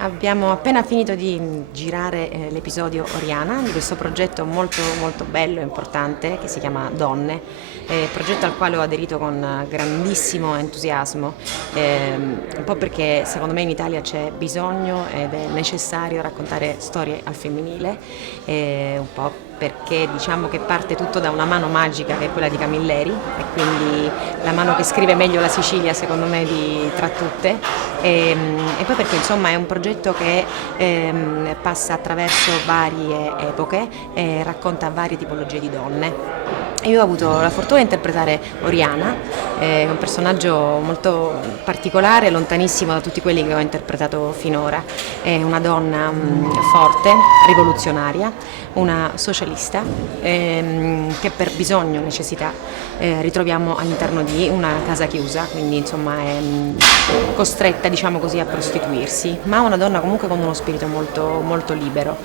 Abbiamo appena finito di girare l'episodio Oriana di questo progetto molto molto bello e importante che si chiama Donne, progetto al quale ho aderito con grandissimo entusiasmo, un po' perché secondo me in Italia c'è bisogno ed è necessario raccontare storie al femminile, un po' perché diciamo che parte tutto da una mano magica che è quella di Camilleri e quindi la mano che scrive meglio la Sicilia secondo me tra tutte e poi perché insomma è un progetto che passa attraverso varie epoche e racconta varie tipologie di donne. Io ho avuto la fortuna di interpretare Oriana, un personaggio molto particolare, lontanissimo da tutti quelli che ho interpretato finora. È una donna forte, rivoluzionaria, una socialista che per bisogno, necessità ritroviamo all'interno di una casa chiusa, quindi insomma è costretta diciamo così a prostituirsi, ma una donna comunque con uno spirito molto, molto libero.